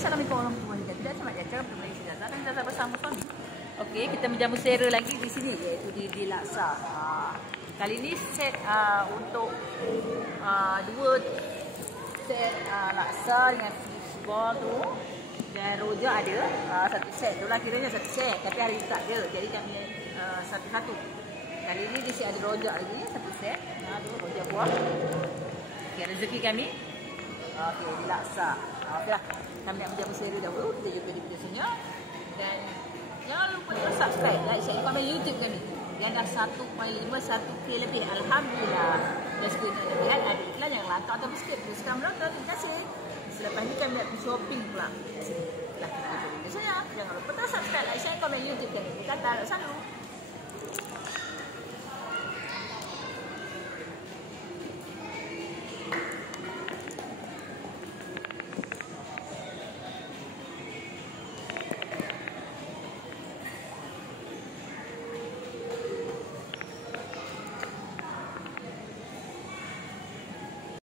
Assalamualaikum warahmatullahi wabarakatuh. Dan selamat datang ke Malaysia Zaza dan Zaza bersama suami. Okey, kita menjamu Sera lagi di sini, iaitu di Laksa. Kali ini set untuk 2 set laksa dengan fishball tu dan rojak ada. Satu set tu lah kiranya satu set, tapi hari ni tak ada. Jadi kami satu-satu. Kali ini di sini ada rojak lagi satu set. Tu rojak buah. Okey, rezeki kami. Okey, di Laksa. Okeylah, kami nak menjamu Sera dahulu. Kita jumpa di video selanjutnya. Dan jangan lupa subscribe, like, share, komen YouTube kami. Yang dah 1.51k lebih. Alhamdulillah. Dan sekarang nak lihat ada iklan yang lantak atau sikit. Teruskan menonton. Terima kasih. Selepas ni kami nak pergi shopping pula. Setelah kita jumpa video selanjutnya. Jangan lupa subscribe, like, share, komen YouTube kami. Kata, selalu.